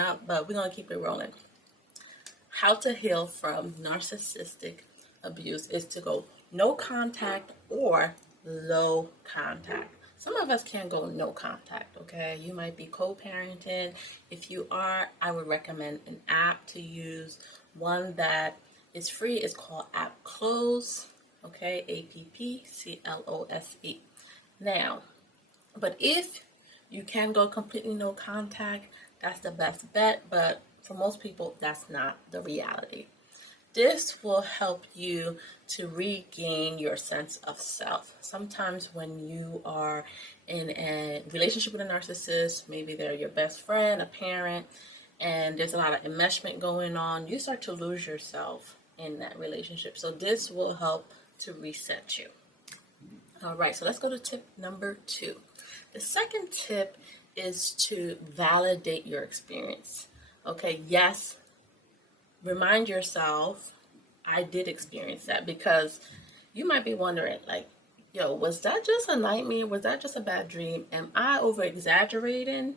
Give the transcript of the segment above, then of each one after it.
up, but we're going to keep it rolling. How to heal from narcissistic abuse is to go no contact or low contact. Some of us can go no contact, okay? You might be co-parenting. If you are, I would recommend an app to use. One that is free is called App Close, okay? APPCLOSE. Now, but if you can go completely no contact, that's the best bet, but for most people, that's not the reality. This will help you to regain your sense of self. Sometimes when you are in a relationship with a narcissist, maybe they're your best friend, a parent, and there's a lot of enmeshment going on, you start to lose yourself in that relationship. So this will help to reset you. All right, so let's go to tip number 2. The second tip is to validate your experience. Okay, yes, remind yourself, I did experience that, because you might be wondering, like, yo, was that just a nightmare? Was that just a bad dream? Am I over exaggerating?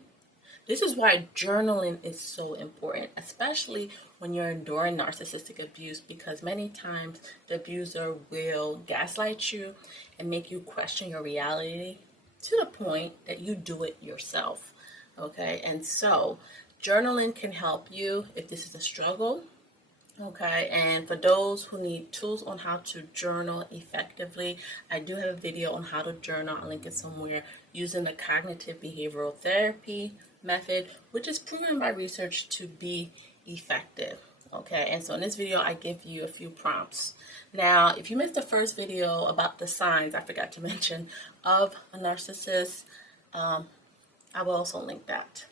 This is why journaling is so important, especially when you're enduring narcissistic abuse, because many times the abuser will gaslight you and make you question your reality to the point that you do it yourself. Okay, and so journaling can help you if this is a struggle. Okay, and for those who need tools on how to journal effectively, I do have a video on how to journal. I'll link it somewhere, using the cognitive behavioral therapy method, which is proven by research to be effective. Okay, and so in this video, I give you a few prompts. Now, if you missed the first video about the signs, I forgot to mention, of a narcissist, I will also link that.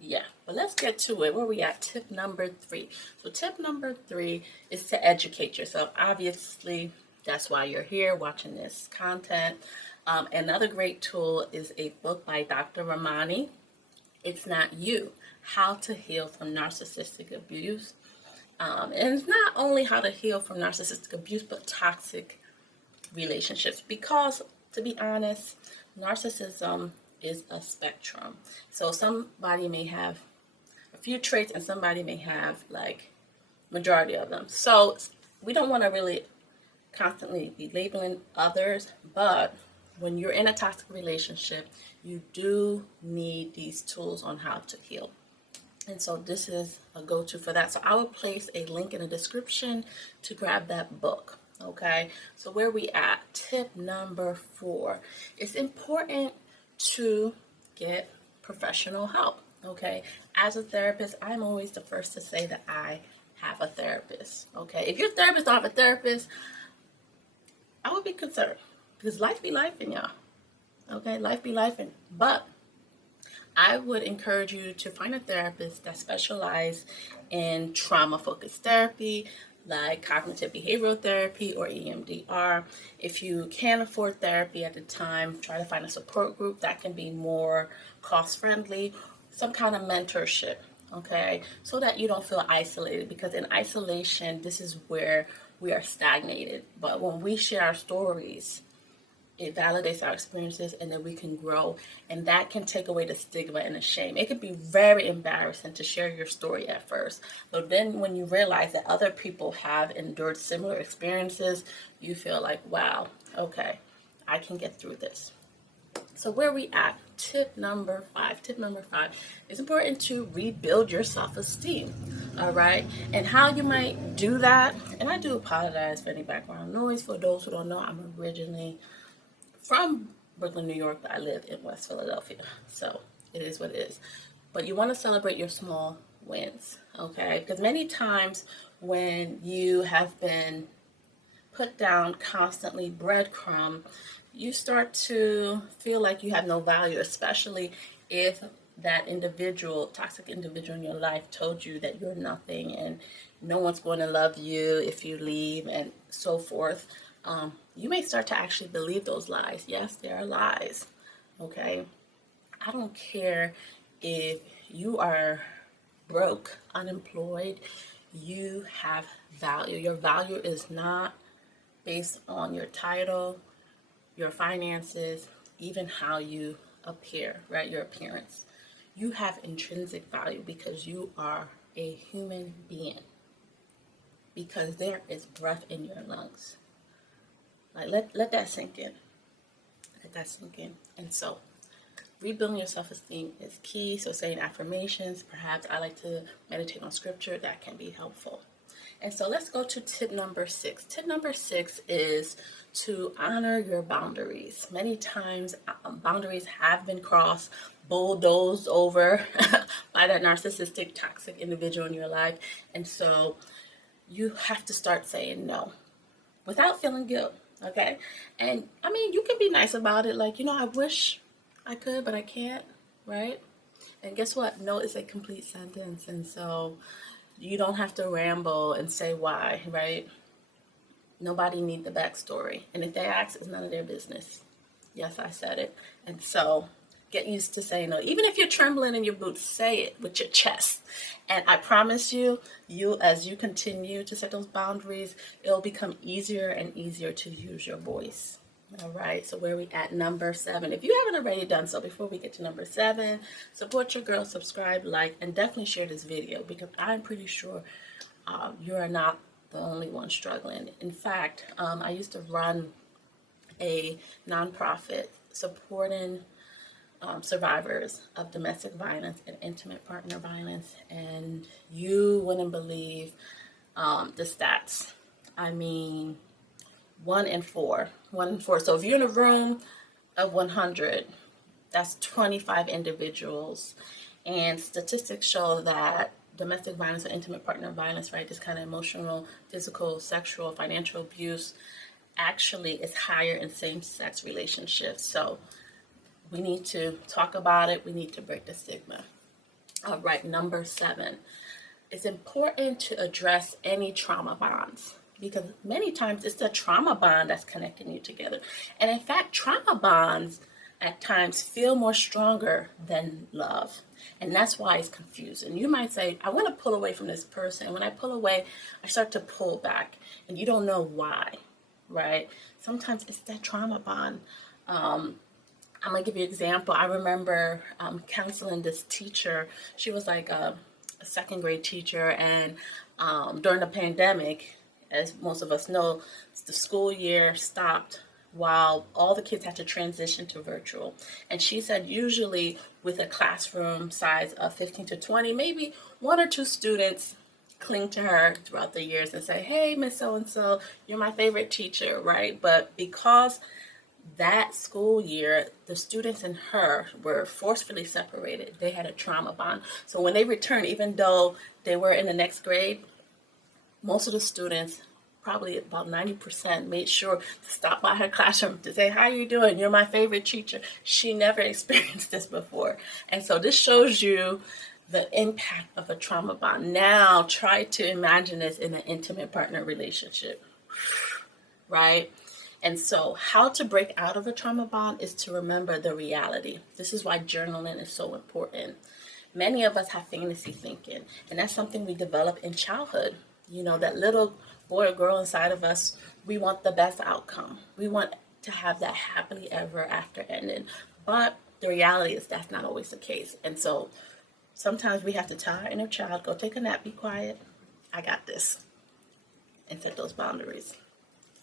Yeah, but let's get to it. Where we at? Tip number 3. So tip number 3 is to educate yourself. Obviously, that's why you're here watching this content. Another great tool is a book by Dr. Ramani. It's Not You, How to Heal from Narcissistic Abuse. And it's not only how to heal from narcissistic abuse, but toxic relationships. Because, to be honest, narcissism is a spectrum. So somebody may have a few traits and somebody may have like majority of them. So we don't want to really constantly be labeling others, but when you're in a toxic relationship, you do need these tools on how to heal. And so this is a go-to for that. So I will place a link in the description to grab that book. Okay, so where we at? Tip number 4. It's important to get professional help. Okay, as a therapist, I'm always the first to say that I have a therapist. Okay, if your therapist don't have a therapist, I would be concerned, because life be life in y'all. Okay, life be life in, but I would encourage you to find a therapist that specializes in trauma-focused therapy, like cognitive behavioral therapy or EMDR. If you can't afford therapy at the time, try to find a support group that can be more cost-friendly, some kind of mentorship, okay, so that you don't feel isolated, because in isolation, this is where we are stagnated. But when we share our stories, it validates our experiences, and then we can grow, and that can take away the stigma and the shame. It can be very embarrassing to share your story at first, but then when you realize that other people have endured similar experiences, you feel like, wow, okay, I can get through this. So where we at? Tip number 5. Tip number 5. It's important to rebuild your self-esteem. All right. And how you might do that. And I do apologize for any background noise. For those who don't know, I'm originally from Brooklyn, New York, but I live in West Philadelphia. So it is what it is. But you want to celebrate your small wins. Okay. Because many times when you have been put down constantly, breadcrumb, you start to feel like you have no value, especially if that individual, toxic individual in your life, told you that you're nothing and no one's going to love you if you leave and so forth. You may start to actually believe those lies. Yes, they are lies. Okay. I don't care if you are broke, unemployed, you have value. Your value is not based on your title, your finances, even how you appear, right? Your appearance. You have intrinsic value because you are a human being. Because there is breath in your lungs. Like let that sink in. Let that sink in. And so rebuilding your self-esteem is key. So saying affirmations, perhaps I like to meditate on scripture, that can be helpful. And so let's go to tip number 6. Tip number 6 is to honor your boundaries. Many times boundaries have been crossed, bulldozed over by that narcissistic, toxic individual in your life. And so you have to start saying no without feeling guilt, okay? And I mean, you can be nice about it. Like, I wish I could, but I can't, right? And guess what? No is a complete sentence. And so you don't have to ramble and say why, right? Nobody needs the backstory. And if they ask, it's none of their business. Yes, I said it. And so get used to saying no. Even if you're trembling in your boots, say it with your chest. And I promise you, as you continue to set those boundaries, it'll become easier and easier to use your voice. All right, so where are we at? Number 7. If you haven't already done so, before we get to number 7, support your girl, subscribe, like, and definitely share this video, because I'm pretty sure you are not the only one struggling. In fact, I used to run a nonprofit supporting survivors of domestic violence and intimate partner violence, and you wouldn't believe the stats. I mean, 1 in 4. So if you're in a room of 100, that's 25 individuals. And statistics show that domestic violence or intimate partner violence, right, this kind of emotional, physical, sexual, financial abuse, actually is higher in same-sex relationships. So we need to talk about it. We need to break the stigma. All right, number 7. It's important to address any trauma bonds, because many times it's the trauma bond that's connecting you together. And in fact, trauma bonds at times feel more stronger than love. And that's why it's confusing. You might say, I want to pull away from this person. And when I pull away, I start to pull back. And you don't know why, right? Sometimes it's that trauma bond. I'm going to give you an example. I remember counseling this teacher. She was like a second grade teacher. And during the pandemic, as most of us know, the school year stopped while all the kids had to transition to virtual. And she said usually with a classroom size of 15 to 20, maybe 1 or 2 students cling to her throughout the years and say, hey, Miss So-and-so, you're my favorite teacher, right? But because that school year, the students and her were forcefully separated, they had a trauma bond. So when they returned, even though they were in the next grade, most of the students, probably about 90%, made sure to stop by her classroom to say, how are you doing? You're my favorite teacher. She never experienced this before. And so this shows you the impact of a trauma bond. Now try to imagine this in an intimate partner relationship, right? And so how to break out of a trauma bond is to remember the reality. This is why journaling is so important. Many of us have fantasy thinking, and that's something we develop in childhood. That little boy or girl inside of us, we want the best outcome. We want to have that happily ever after ending. But the reality is that's not always the case. And so sometimes we have to tell our inner child, go take a nap, be quiet. I got this. And set those boundaries.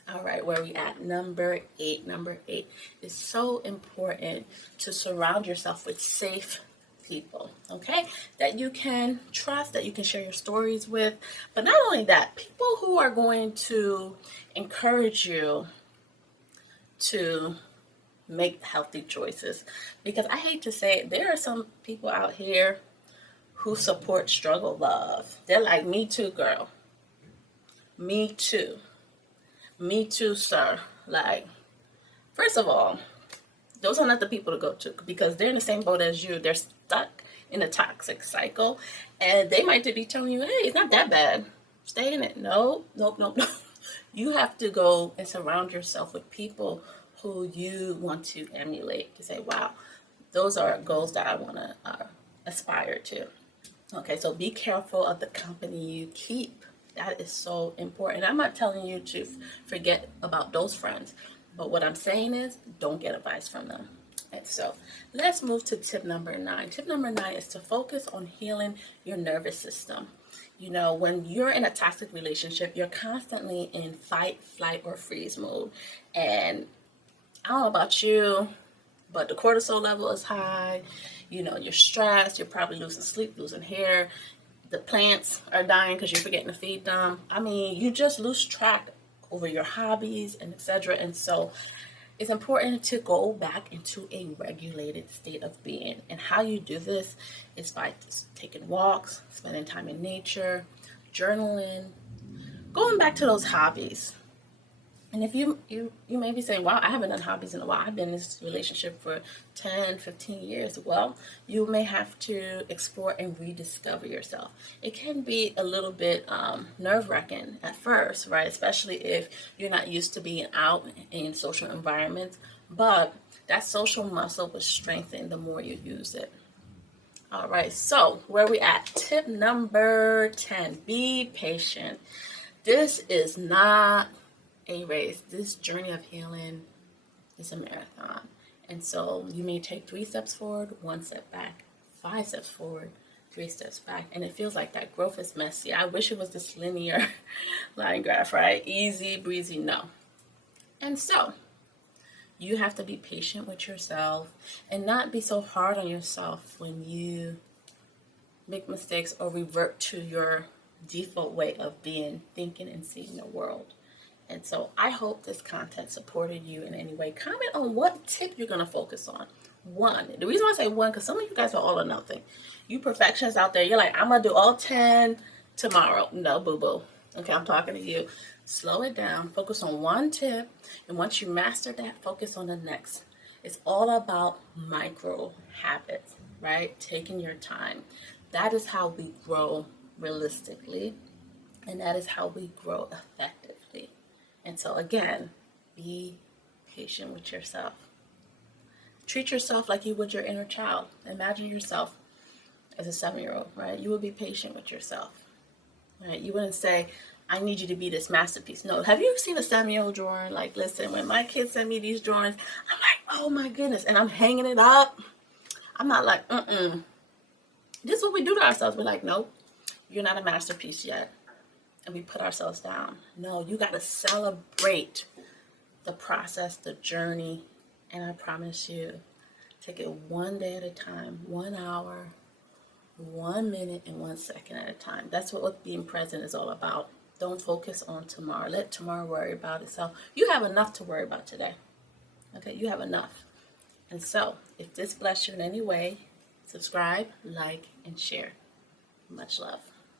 All right, where are we at? Number 8. Number 8 is so important to surround yourself with safe people, okay, that you can trust, that you can share your stories with. But not only that, people who are going to encourage you to make healthy choices. Because I hate to say it, there are some people out here who support struggle love. They're like, me too, girl. Me too. Me too, sir. Like, first of all, those are not the people to go to, because they're in the same boat as you. They're stuck in a toxic cycle, and they might be telling you, hey, it's not that bad. Stay in it. Nope. You have to go and surround yourself with people who you want to emulate, to say, wow, those are goals that I want to aspire to. Okay, so be careful of the company you keep. That is so important. I'm not telling you to forget about those friends. But what I'm saying is, don't get advice from them. And so let's move to tip number 9. Tip number 9 is to focus on healing your nervous system. You know, when you're in a toxic relationship, you're constantly in fight, flight, or freeze mode. And I don't know about you, but the cortisol level is high. You know, you're stressed. You're probably losing sleep, losing hair. The plants are dying because you're forgetting to feed them. I mean, you just lose track over your hobbies and etc. And so it's important to go back into a regulated state of being. And how you do this is by taking walks, spending time in nature, journaling, going back to those hobbies. And if you may be saying, wow, I haven't done hobbies in a while. I've been in this relationship for 10, 15 years. Well, you may have to explore and rediscover yourself. It can be a little bit nerve-wracking at first, right? Especially if you're not used to being out in social environments. But that social muscle will strengthen the more you use it. All right, so where are we at? Tip number 10, be patient. This is not a race. This journey of healing is a marathon. And so you may take 3 steps forward, 1 step back, 5 steps forward, 3 steps back. And it feels like that growth is messy. I wish it was this linear line graph, right? Easy breezy, no. And so you have to be patient with yourself and not be so hard on yourself when you make mistakes or revert to your default way of being, thinking, and seeing the world. And so I hope this content supported you in any way. Comment on what tip you're going to focus on. 1. The reason why I say 1, because some of you guys are all or nothing. You perfectionists out there, you're like, I'm going to do all 10 tomorrow. No, boo-boo. Okay, I'm talking to you. Slow it down. Focus on 1 tip. And once you master that, focus on the next. It's all about micro habits, right? Taking your time. That is how we grow realistically. And that is how we grow effectively. And so again, be patient with yourself. Treat yourself like you would your inner child. Imagine yourself as a 7-year-old, right? You would be patient with yourself, right? You wouldn't say, I need you to be this masterpiece. No, have you seen a 7-year-old drawing? Like, listen, when my kids send me these drawings, I'm like, oh my goodness. And I'm hanging it up. I'm not like, This is what we do to ourselves. We're like, nope, you're not a masterpiece yet. And we put ourselves down. No, you got to celebrate the process, the journey. And I promise you, take it 1 day at a time, 1 hour, 1 minute, and 1 second at a time. That's what being present is all about. Don't focus on tomorrow. Let tomorrow worry about itself. You have enough to worry about today. Okay, you have enough. And so, if this blessed you in any way, subscribe, like, and share. Much love.